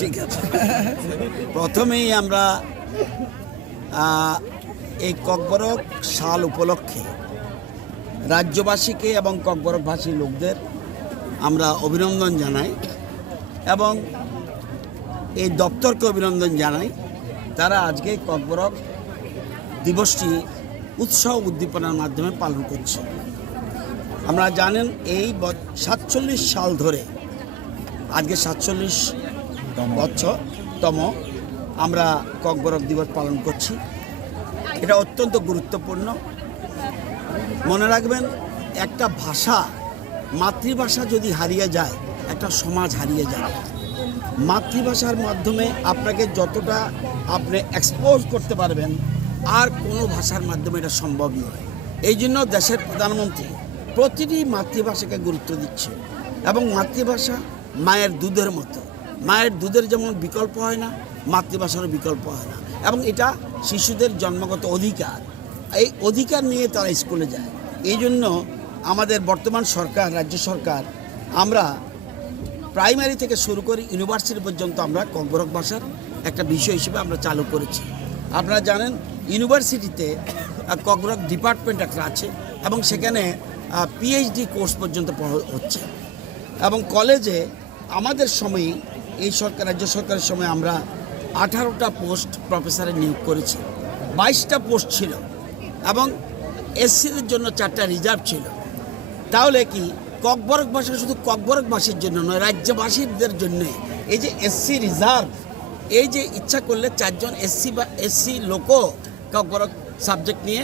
ঠিক আছে, প্রথমেই আমরা এই ককবরক সাল উপলক্ষে রাজ্যবাসীকে এবং ককবরকভাষী লোকদের আমরা অভিনন্দন জানাই এবং এই দপ্তরকে অভিনন্দন জানাই। তারা আজকে ককবরক দিবসটি উৎসাহ উদ্দীপনার মাধ্যমে পালন করছে। আমরা জানেন এই 47 সাল ধরে আজকে 47তম আমরা ককবরক দিবস পালন করছি। এটা অত্যন্ত গুরুত্বপূর্ণ। মনে রাখবেন, একটা ভাষা, মাতৃভাষা যদি হারিয়ে যায়, একটা সমাজ হারিয়ে যায়। মাতৃভাষার মাধ্যমে আপনাকে যতটা আপনি এক্সপোজ করতে পারবেন, আর কোনো ভাষার মাধ্যমে এটা সম্ভব নয়। এই জন্য দেশের প্রধানমন্ত্রী প্রতিটি মাতৃভাষাকে গুরুত্ব দিচ্ছে এবং মাতৃভাষা মায়ের দুধের মতো। মায়ের দুধের যেমন বিকল্প হয় না, মাতৃভাষারও বিকল্প হয় না এবং এটা শিশুদের জন্মগত অধিকার। এই অধিকার নিয়ে তারা স্কুলে যায়। এই জন্য আমাদের বর্তমান সরকার, রাজ্য সরকার, আমরা প্রাইমারি থেকে শুরু করে ইউনিভার্সিটি পর্যন্ত আমরা ককবরক ভাষার একটা বিষয় হিসেবে আমরা চালু করেছি। আপনারা জানেন ইউনিভার্সিটিতে ককবরক ডিপার্টমেন্ট একটা আছে এবং সেখানে পিএইচডি কোর্স পর্যন্ত হচ্ছে এবং কলেজে আমাদের সময়ে এই সরকার, রাজ্য সরকারের সময় আমরা 18টা পোস্ট প্রফেসরের নিয়োগ করেছি। 22টা পোস্ট ছিল এবং এসসিদের জন্য 4টা রিজার্ভ ছিল। তাহলে কি ককবরক ভাষা শুধু ককবরকবাসীর জন্য নয়, রাজ্যবাসীদের জন্য এই যে এসসি রিজার্ভ, এই যে ইচ্ছা করলে 4 জন এসসি লোকও ককবরক সাবজেক্ট নিয়ে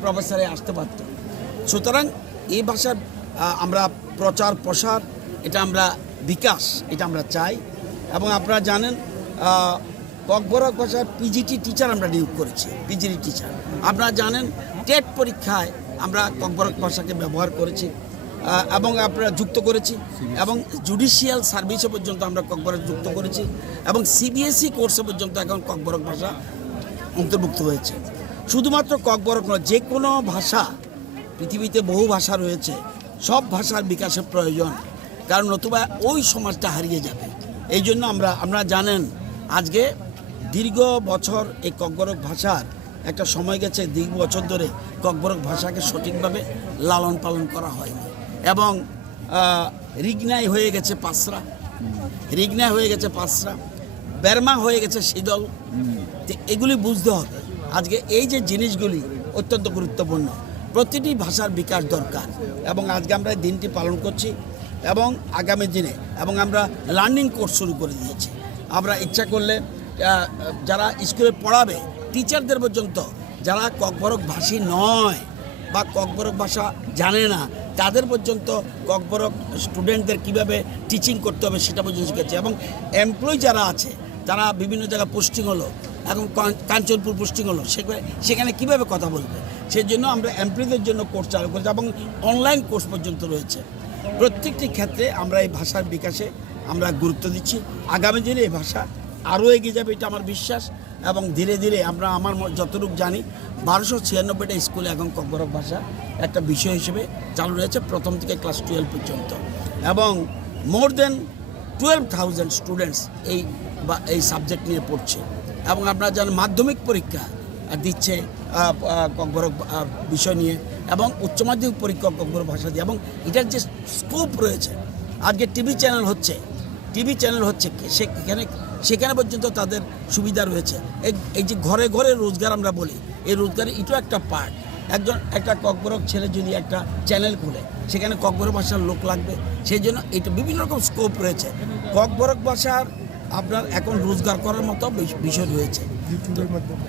প্রফেসরে আসতে পারত। সুতরাং এই ভাষার আমরা প্রচার প্রসার, এটা আমরা বিকাশ, এটা আমরা চাই। এবং আপনারা জানেন ককবরক ভাষার পিজিটি টিচার আমরা নিয়োগ করেছি, পিজিটি টিচার। আপনারা জানেন টেট পরীক্ষায় আমরা ককবরক ভাষাকে ব্যবহার করেছি এবং আপনারা যুক্ত করেছি এবং জুডিশিয়াল সার্ভিসে পর্যন্ত আমরা ককবরক যুক্ত করেছি এবং সিবিএসই কোর্সে পর্যন্ত এখন ককবরক ভাষা অন্তর্ভুক্ত হয়েছে। শুধুমাত্র ককবরক নয়, যে কোনো ভাষা, পৃথিবীতে বহু ভাষা রয়েছে, সব ভাষার বিকাশের প্রয়োজন, কারণ নতুবা ওই সমাজটা হারিয়ে যাবে। এই জন্য আপনারা জানেন আজকে দীর্ঘ বছর এই ককবরক ভাষার একটা সময় গেছে, দীর্ঘ বছর ধরে ককবরক ভাষাকে সঠিকভাবে লালন পালন করা হয়নি এবং রিগনাই হয়ে গেছে পাঁচরা, রিগনাই হয়ে গেছে পাঁচরা, বেরমা হয়ে গেছে শীতল। এগুলি বুঝতে হবে। আজকে এই যে জিনিসগুলি অত্যন্ত গুরুত্বপূর্ণ, প্রতিটি ভাষার বিকাশ দরকার এবং আজকে আমরা এই দিনটি পালন করছি এবং আগামী দিনে এবং আমরা লার্নিং কোর্স শুরু করে দিয়েছি। আমরা ইচ্ছা করলে যারা স্কুলে পড়াবে, টিচারদের পর্যন্ত যারা ককবরক ভাষী নয় বা ককবরক ভাষা জানে না, তাদের পর্যন্ত ককবরক স্টুডেন্টদের কীভাবে টিচিং করতে হবে সেটা পর্যন্ত শিখেছে এবং এমপ্লয়ি যারা আছে, তারা বিভিন্ন জায়গায় পোস্টিং হলো, এখন কাঞ্চনপুর পোস্টিং হলো, সেখানে কীভাবে কথা বলবে, সেই জন্য আমরা এমপ্লয়িদের জন্য কোর্স চালু করেছি এবং অনলাইন কোর্স পর্যন্ত রয়েছে। প্রত্যেকটি ক্ষেত্রে আমরা এই ভাষার বিকাশে আমরা গুরুত্ব দিচ্ছি। আগামী দিনে এই ভাষা আরও এগিয়ে যাবে, এটা আমার বিশ্বাস। এবং ধীরে ধীরে আমার যতটুকু জানি 1296টা স্কুলে এখন ককবরক ভাষা একটা বিষয় হিসেবে চালু রয়েছে, প্রথম থেকে ক্লাস 12 পর্যন্ত এবং মোর দেন 12,000 স্টুডেন্টস এই সাবজেক্ট নিয়ে পড়ছে এবং আপনারা জানেন মাধ্যমিক পরীক্ষা দিচ্ছে ককবরক বিষয় নিয়ে এবং উচ্চ মাধ্যমিক পরীক্ষা ককবরক ভাষা দিয়ে এবং এটার যে স্কোপ রয়েছে। আজকে টিভি চ্যানেল হচ্ছে, সেখানে পর্যন্ত তাদের সুবিধা রয়েছে। এই যে ঘরে ঘরে রোজগার আমরা বলি, এই রোজগারের এটাও একটা পার্ট। একটা ককবরক ছেলে যদি একটা চ্যানেল খুলে, সেখানে ককবরক ভাষার লোক লাগবে, সেই জন্য এটা বিভিন্ন রকম স্কোপ রয়েছে। ককবরক ভাষার আপনার এখন রোজগার করার মতো বিষয় রয়েছে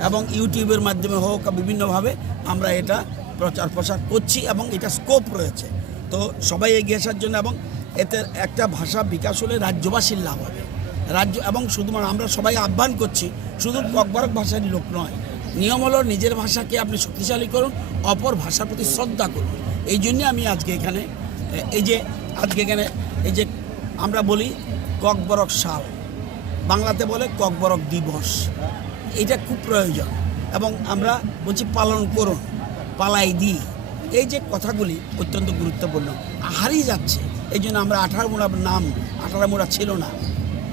এবং ইউটিউবের মাধ্যমে হোক বিভিন্নভাবে আমরা এটা প্রচার প্রসার করছি এবং এটা স্কোপ রয়েছে। তো সবাই এগিয়ে আসার জন্য এবং এতে একটা ভাষা বিকাশ হলে রাজ্যবাসীর লাভ হবে। এবং শুধুমাত্র আমরা সবাই আহ্বান করছি, শুধু ককবরক ভাষারই লোক নয়, নিয়ম হলো নিজের ভাষাকে আপনি শক্তিশালী করুন, অপর ভাষার প্রতি শ্রদ্ধা করুন। এই জন্যে আমি আজকে এখানে এই যে আমরা বলি ককবরক সাল, বাংলাতে বলে ককবরক দিবস, এটা খুব প্রয়োজন এবং আমরা বলছি পালন করুন, পালাই দিই। এই যে কথাগুলি অত্যন্ত গুরুত্বপূর্ণ, হারিয়ে যাচ্ছে। এই জন্য আমরা 18 মোড়ার নাম, 18 মোড়া ছিল না,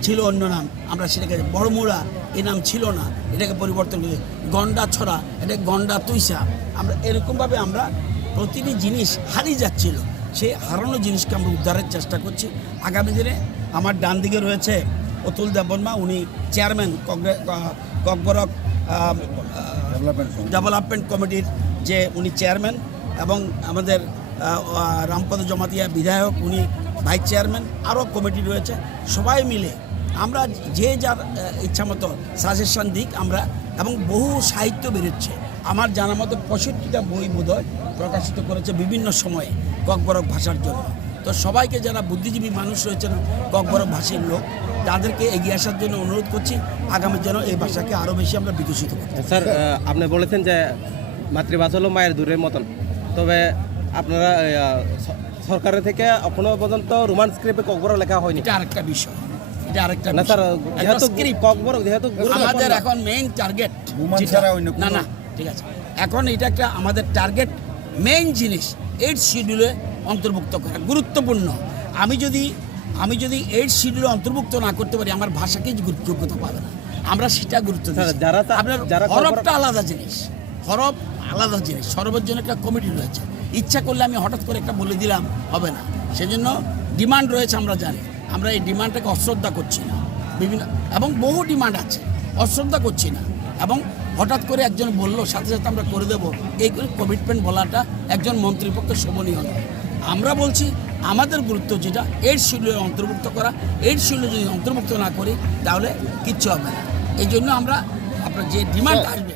ছিল অন্য নাম, আমরা সেটাকে বড়মুড়া এই নাম ছিল না, এটাকে পরিবর্তন করেছি গন্ডা ছড়া, এটা গন্ডা তুইসা। আমরা এরকমভাবে আমরা প্রতিটি জিনিস হারিয়ে যাচ্ছিল, সেই হারানো জিনিসকে আমরা উদ্ধারের চেষ্টা করছি। আগামী দিনে আমার ডান দিকে রয়েছে অতুল দেববর্মা, উনি চেয়ারম্যান ককবরক ডেভেলপমেন্ট কমিটির যে উনি চেয়ারম্যান, এবং আমাদের রামপদ জমাতিয়া বিধায়ক উনি ভাইস চেয়ারম্যান, আরও কমিটি রয়েছে। সবাই মিলে আমরা যে যার ইচ্ছা মতো সাজেশন দিক আমরা, এবং বহু সাহিত্য বেরোচ্ছে। আমার জানা মতো 65টা বই বোধহয় প্রকাশিত করেছে বিভিন্ন সময়ে ককবরক ভাষার জন্য। তো সবাইকে যারা বুদ্ধিজীবী মানুষ রয়েছেন ককবরক ভাষীর লোক, তাদেরকে এগিয়ে আসার জন্য অনুরোধ করছি, আগামী যেন এই ভাষাকে আরও বেশি আমরা বিকশিত করি। স্যার, আপনি বলেছেন যে মাতৃভাষা হলো মায়ের দূরের মতন, তবে আপনারা সরকারের থেকে এখনো পর্যন্ত রোমান স্ক্রিপ্টে ককবরক লেখা হয়নি। এটা আরেকটা বিষয়, এটা আরেকটা না স্যার, বিষয়। যেহেতু ককবরক যেহেতু আমাদের এখন মেইন টার্গেট না না ঠিক আছে, এখন এটা একটা আমাদের টার্গেট মেইন জিনিস 8 শিডিউলে অন্তর্ভুক্ত করা গুরুত্বপূর্ণ। আমি যদি 8 শিডিউলে অন্তর্ভুক্ত না করতে পারি, আমার ভাষাকেই যোগ্যতা পাবে না। আমরা সেটা গুরুত্ব দিই। আপনার হরফটা আলাদা জিনিস, হরফ আলাদা জিনিস। হরফের জন্য একটা কমিটি রয়েছে, ইচ্ছা করলে আমি হঠাৎ করে একটা বলে দিলাম হবে না। সেজন্য ডিমান্ড রয়েছে, আমরা জানি। আমরা এই ডিমান্ডটাকে অশ্রদ্ধা করছি না, বিভিন্ন এবং বহু ডিমান্ড আছে, অশ্রদ্ধা করছি না। এবং হঠাৎ করে একজন বললো সাথে সাথে আমরা করে দেবো, এই কমিটমেন্ট বলাটা একজন মন্ত্রীর পক্ষে শোভনীয় নয়। আমরা বলছি আমাদের গুরুত্ব যেটা 8 শিডিউলে অন্তর্ভুক্ত করা। 8 শিডিউলে যদি অন্তর্ভুক্ত না করি তাহলে কিচ্ছু হবে না। এই জন্য আমরা আপনার যে ডিমান্ড আসবে